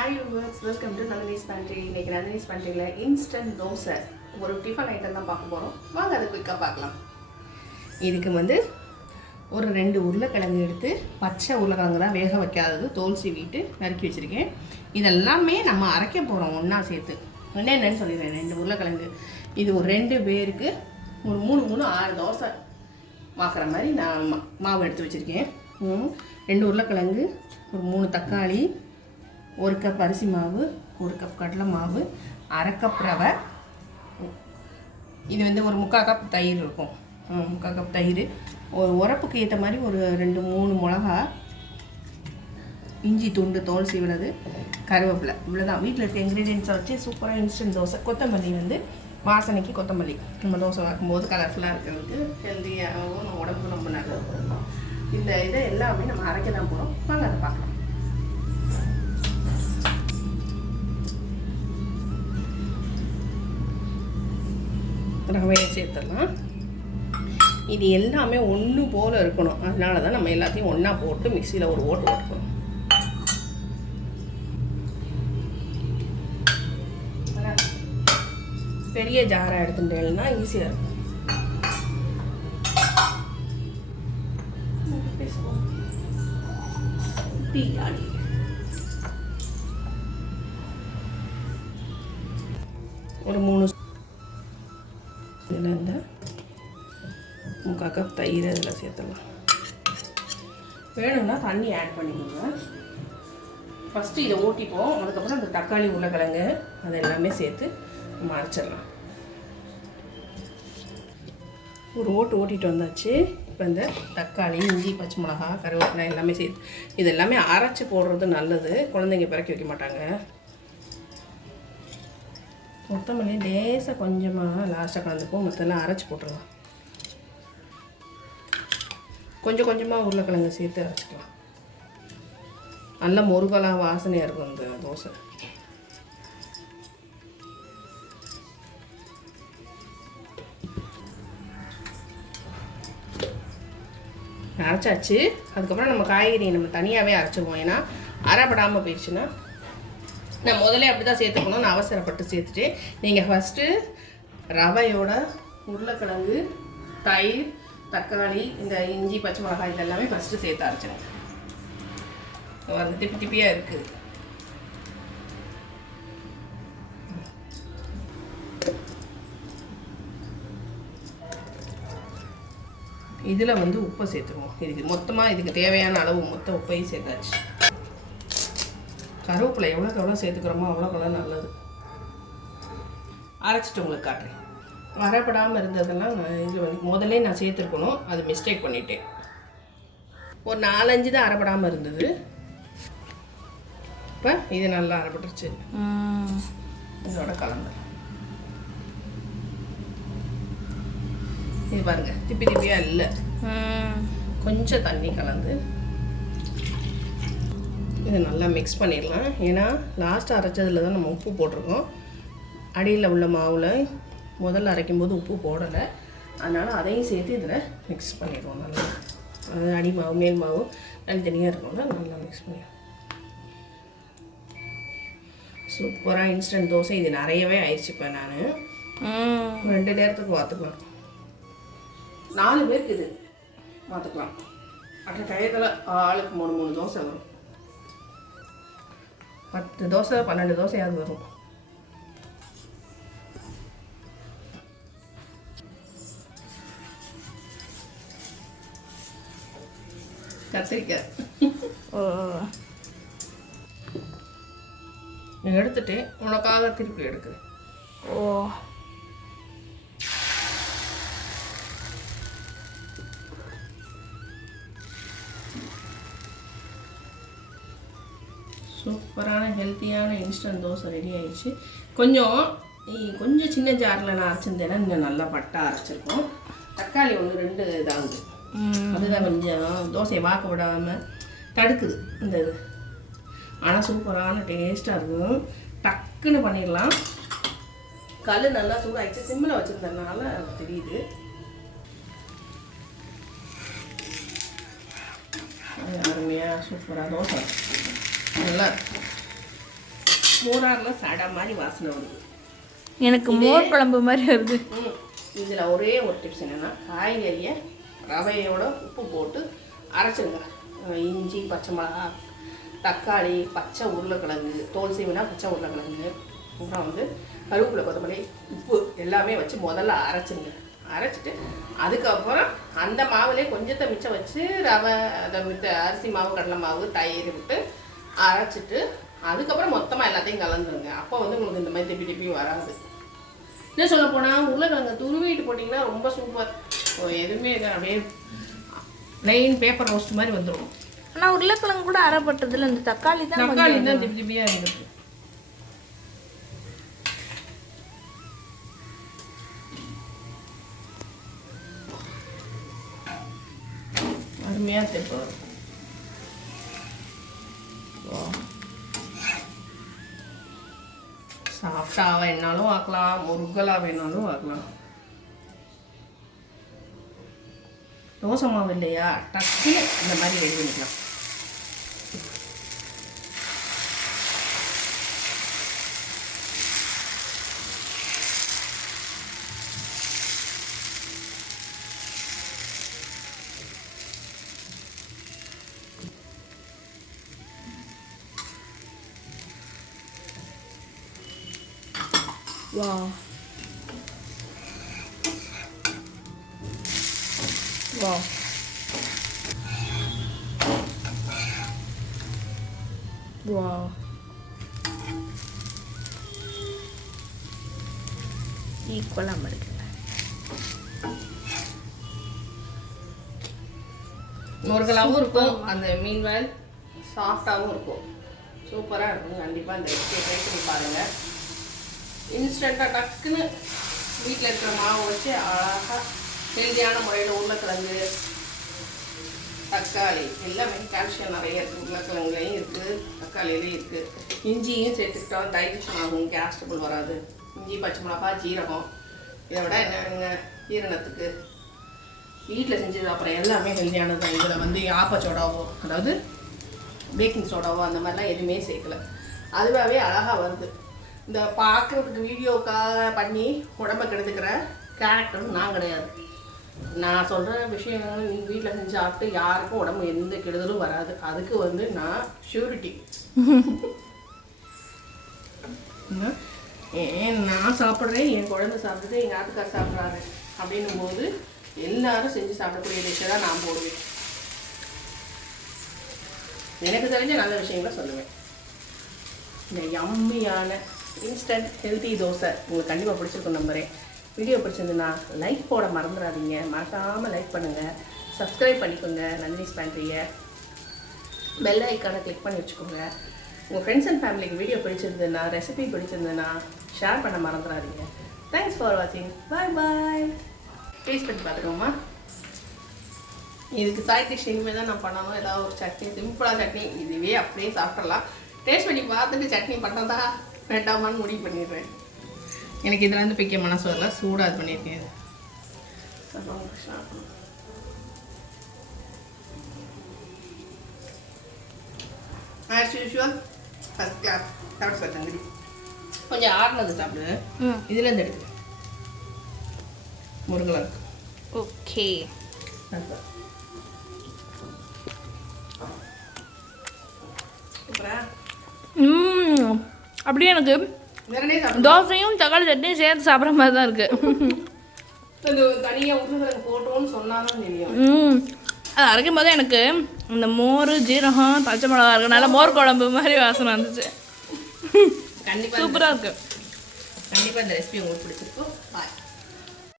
Hi viewers, welcome to Nandini's pantry. இன்றைக்கி Nandini's பேண்ட்ரியில் instant dosa ஒரு tiffin item தான் பார்க்க போகிறோம். வாங்க அதை குயிக்காக பார்க்கலாம். இதுக்கு ஒரு 2 உருளைக்கிழங்கு எடுத்து, பச்சை உருளைக்கிழங்கு தான் வேக வைக்காதது, தோல் சீவிட்டு நறுக்கி வச்சுருக்கேன். இதெல்லாமே நம்ம அரைக்க போகிறோம் ஒன்றா சேர்த்து. என்னென்னு சொல்லிடுறேன். 2 உருளைக்கிழங்கு, இது ஒரு 2 பேருக்கு ஒரு 6 தோசை மாக்கிற மாதிரி நான் மாவு எடுத்து வச்சுருக்கேன். 2 உருளைக்கிழங்கு, ஒரு 3 தக்காளி, 1 கப் அரிசி மாவு, 1 கப் கடலை மாவு, 1/2 கப் ரவை, இது ஒரு 3/4 கப் தயிர் இருக்கும். 3/4 கப் தயிர், ஒரு உரப்புக்கு ஏற்ற மாதிரி ஒரு 2-3 மிளகா, இஞ்சி துண்டு தோல் சீவினது, கருவேப்பிலை. இவ்வளோதான் வீட்டில் இருக்க இன்க்ரீடியன்ஸை வச்சு சூப்பராக இன்ஸ்டன்ட் தோசை. கொத்தமல்லி வாசனைக்கு கொத்தமல்லி, நம்ம தோசை வைக்கும்போது கலர்ஃபுல்லாக இருக்கிறதுக்கு, ஹெல்த்தியாகவும் நம்ம உடம்புக்கு ரொம்ப நல்லது. இந்த இதை எல்லாமே நம்ம அரைக்க தான் போகிறோம். வாங்க அதை பார்க்கலாம். ரவையை சேர்த்துடலாம். இது எல்லாமே ஒன்று போல் இருக்கணும். அதனால தான் நம்ம எல்லாத்தையும் ஒன்றா போட்டு மிக்சியில் ஒரு ஓட்டு ஓட்டுக்கணும். பெரிய ஜாராக எடுத்துட்டேன்னா ஈஸியாக இருக்கும். ஒரு 3 இதில் இந்த 3/4 கப் தயிர் இதில் சேர்த்துடலாம். வேணும்னா தண்ணி ஆட் பண்ணிக்கோங்க. ஃபஸ்ட்டு இதை ஓட்டிப்போம். அதுக்கப்புறம் அந்த தக்காளி உருளைக்கிழங்கு அதை எல்லாமே சேர்த்து நம்ம அரைச்சிடலாம். ஒரு ஓட்டிட்டு வந்தாச்சு. இப்போ இந்த தக்காளி, இஞ்சி, பச்சை மிளகா, கருவேப்பிலை எல்லாமே சேர்த்து இது எல்லாமே அரைச்சி போடுறது நல்லது. குழந்தைங்க பிறக்கி வைக்க மாட்டாங்க. கொத்தமல்லி லேசாக கொஞ்சமாக லாஸ்ட்டாக கலந்துப்போம். மற்றெல்லாம் அரைச்சி போட்டுடலாம். கொஞ்சமாக உருளைக்கிழங்கு சேர்த்து அரைச்சிக்கலாம். நல்ல முருகலாக வாசனையாக இருக்கும் இந்த தோசை. அரைச்சாச்சு. அதுக்கப்புறம் நம்ம காய்கறி தனியாகவே அரைச்சிடுவோம். ஏன்னா அரைப்படாமல் போயிடுச்சுன்னா நான் முதல்ல அப்படி தான் சேர்த்துக்கணும். நான் அவசரப்பட்டு சேர்த்துட்டு, நீங்கள் ஃபஸ்ட்டு ரவையோட உருளைக்கிழங்கு, தயிர், தக்காளி, இந்த இஞ்சி, பச்சை மிளகாய் இதெல்லாமே ஃபஸ்ட்டு சேர்த்து அரைச்சிடுங்க. திப்பி திப்பியாக இருக்குது. இதில் உப்பை சேர்த்துருவோம். இதுக்கு தேவையான அளவு மொத்த உப்பையும் சேர்த்தாச்சு. கருவேப்பிலை எவ்வளோ சேர்த்துக்கிறோமோ அவ்வளோ நல்லது. அரைச்சிட்டு உங்களுக்கு காட்டுறேன். வரப்படாமல் இருந்ததெல்லாம் இது முதல்ல நான் சேர்த்துருக்கணும். அது மிஸ்டேக் பண்ணிட்டேன். ஒரு 4-5 தான் அரைப்படாமல் இருந்தது. இப்போ இது நல்லா அரைப்பட்டுருச்சு. இதோட கலந்து இது பாருங்க, திப்பியாக இல்லை. கொஞ்சம் தண்ணி கலந்து இதை நல்லா மிக்ஸ் பண்ணிடலாம். ஏன்னா லாஸ்ட்டாக அரைச்சதில் தான் நம்ம உப்பு போட்டிருக்கோம். அடியில் உள்ள மாவில் முதல்ல அரைக்கும்போது உப்பு போடலை. அதனால் அதையும் சேர்த்து இதில் மிக்ஸ் பண்ணிடுவோம். நல்லா அது அடி மாவு மேல் மாவு தனித்தனியாக இருக்கணும்னா நல்லா மிக்ஸ் பண்ணிடுவோம். சூப்பராக இன்ஸ்டன்ட் தோசை. இது நிறையவே ஆயிடுச்சு. இப்போ நான் 2 நேரத்துக்கு பார்த்துக்கலாம். 4 பேருக்கு இது பார்த்துக்கலாம். அட்ட டயத்தில் ஆளுக்கு 3 தோசை வரும். 10 தோசை 12 தோசையாவது வரும். கத்திரிக்காய் எடுத்துட்டு உனக்காக திருப்பி எடுக்கிறேன். சூப்பரான ஹெல்த்தியான இன்ஸ்டன்ட் தோசை ரெடி ஆயிடுச்சு. கொஞ்சம் சின்ன ஜாரில் நான் அரைச்சிருந்தேன்னா இன்னும் நல்லா பட்டா அரைச்சிருக்கோம். தக்காளி 1-2 இதாகுது. அதுதான் கொஞ்சம் தோசையை வாக்க விடாமல் தடுக்குது இந்த இது. ஆனால் சூப்பரான டேஸ்ட்டாக இருக்கும். டக்குன்னு பண்ணிடலாம். கல் நல்லா சூடாகிடுச்சு. சிம்மில் வச்சுருந்ததுனால தெரியுது. அருமையாக சூப்பராக தோசை நல்லா மோராரில் சடை மாதிரி வாசனை வருது. எனக்கு மோர் குழம்பு மாதிரி வருது. இதில் ஒரே ஒரு டிப்ஸ் என்னென்னா, காய்கறியை ரவையோட உப்பு போட்டு அரைச்சிருங்க. இஞ்சி, பச்சை மிளகா, தக்காளி, பச்சை உருளைக்கிழங்கு, தோல் சீவினா பச்சை உருளைக்கிழங்கு, அப்புறம் வந்து கருவேப்பிலை, கொத்தமல்லி, உப்பு எல்லாமே வச்சு முதல்ல அரைச்சிருங்க. அரைச்சிட்டு அதுக்கப்புறம் அந்த மாவுலேயே கொஞ்சத்தை மிச்சம் வச்சு ரவை, அதை அரிசி மாவு, கடலை மாவு, தயிர் விட்டு அரைச்சிட்டு அதுக்கப்புறம் மொத்தமாக எல்லாத்தையும் கலந்துருங்க. அப்போ வந்து உங்களுக்கு இந்த மாதிரி திப்பி திப்பி வராது. என்ன சொல்ல போனால் உருளைக்கிழங்கு துருவிட்டு போட்டிங்கன்னா ரொம்ப சூப்பர். எதுவுமே அப்படியே ப்ளைன் பேப்பர் ரோஸ்ட் மாதிரி வந்துடும். ஆனால் உருளைக்கிழங்கு கூட அரைப்பட்டதில் இந்த தக்காளி தான் திப்பி திப்பியாக இருந்துச்சு. அருமையாக தேவை. சாஃப்டாக வேணாலும் ஆக்கலாம், முருகலாக வேணாலும் ஆக்கலாம். தோசை மாவு இல்லையா, டக்குன்னு இந்த மாதிரி ரெடி பண்ணிக்கலாம். Wow. Wow. Wow. ஈக்குவலாக இருக்குங்க. முருகலாகவும் இருக்கும், அந்த மீன் வேல் சாஃப்டாகவும் இருக்கும். சூப்பராக இருக்கும். கண்டிப்பாக இந்த ரெசிபியை ட்ரை பண்ணி பாருங்கள். இன்ஸ்டண்ட்டாக டக்குன்னு வீட்டில் இருக்கிற மாவை வச்சு அழகாக ஹெல்தியான முறையில் உருளைக்கிழங்கு, தக்காளி எல்லாமே கால்சியம் நிறைய இருக்குது. உருளைக்கிழங்குலையும் இருக்குது, தக்காளியிலையும் இருக்குது. இஞ்சியும் சேர்த்துக்கிட்டோம், டைஜஷன் ஆகும், கேஸ் ட்ரபிள் வராது. இஞ்சி, பச்சை மிளகா, ஜீரகம், இதை விட என்ன ஜீரணத்துக்கு வீட்டில் செஞ்சு அப்புறம் எல்லாமே ஹெல்தியானது தான். இதில் வந்து ஆப்ப சோடாவோ, அதாவது பேக்கிங் சோடாவோ அந்த மாதிரிலாம் எதுவுமே சேர்க்கலை. அதுவாகவே அழகாக வருது. இந்த பார்க்குறதுக்கு வீடியோக்காக பண்ணி உடம்பை கெடுத்துக்கிற கேரக்டரும் நான் கிடையாது. நான் சொல்கிற விஷயங்கள் நீங்கள் வீட்டில் செஞ்சு சாப்பிட்டு யாருக்கும் உடம்பு எந்த கெடுதலும் வராது. அதுக்கு வந்து நான் ஷூரிட்டி. நான் சாப்பிட்றேன், என் குழந்தை சாப்பிடுது, எங்கள் ஆட்டுக்கார் சாப்பிட்றாரு அப்படின்னும் போது எல்லாரும் செஞ்சு சாப்பிடக்கூடிய டிஷ்ஷை தான் நான் போடுவேன். எனக்கு தெரிஞ்ச நல்ல விஷயங்களை சொல்லுவேன். இந்த யம்மியான இன்ஸ்டன்ட் ஹெல்த்தி தோசை உங்களுக்கு கண்டிப்பாக பிடிச்சிருக்கும் நம்புகிறேன். வீடியோ பிடிச்சிருந்துன்னா லைக் போட மறந்துடாதீங்க. மறக்காமல் லைக் பண்ணுங்கள், சப்ஸ்கிரைப் பண்ணிக்கோங்க. நந்தினிஸ் பேண்ட்ரியை பெல் ஐக்கானை கிளிக் பண்ணி வச்சுக்கோங்க. உங்கள் ஃப்ரெண்ட்ஸ் அண்ட் ஃபேமிலிக்கு வீடியோ பிடிச்சிருந்ததுன்னா, ரெசிபி பிடிச்சிருந்ததுன்னா ஷேர் பண்ண மறந்துடாதீங்க. தேங்க்ஸ் ஃபார் வாட்சிங். பாய் பாய். டேஸ்ட் பண்ணி பார்த்துக்கோமா. இதுக்கு சைட் டிஷ் இனிமேல் தான் நான் பண்ணணும். ஏதாவது ஒரு சட்னி, சிம்பிளாக சட்னி, இதுவே அப்படியே சாப்பிட்றலாம். டேஸ்ட் பண்ணி பார்த்துட்டு சட்னி பண்ணுறதா வேண்டாமான்னு முடிவு பண்ணிடுறேன். எனக்கு இதில் வந்து பிக்க மனசு வரல, சூடாக இது பண்ணியிருக்கேன். ஆஸ் யூஷுவல் ஃபர்ஸ்ட் கிளாஸ் சாப்பிட்டு பார்த்தேன். கொஞ்சம் ஆறுனது சாப்பிடு. இதுலேருந்து எடுக்கு முருகலாக இருக்கு. ஓகே, அப்படியே எனக்கு தோசையும் தக்காளி சட்னியும் சேர்த்து சாப்பிட்ற மாதிரி தான் இருக்கு. தனியாக உருளைக்கிழங்கு போட்டோன்னு சொன்னாலும் தெரியும். அது அரைக்கும் போது எனக்கு இந்த மோர், ஜீரகம், பச்சை மிளகா இருக்கனால மோர் குழம்பு மாதிரி வாசனை வந்துச்சு. கண்டிப்பாக சூப்பராக இருக்கு. கண்டிப்பாக இந்த ரெசிபி உங்களுக்கு பிடிச்சிருக்கும். பாய்.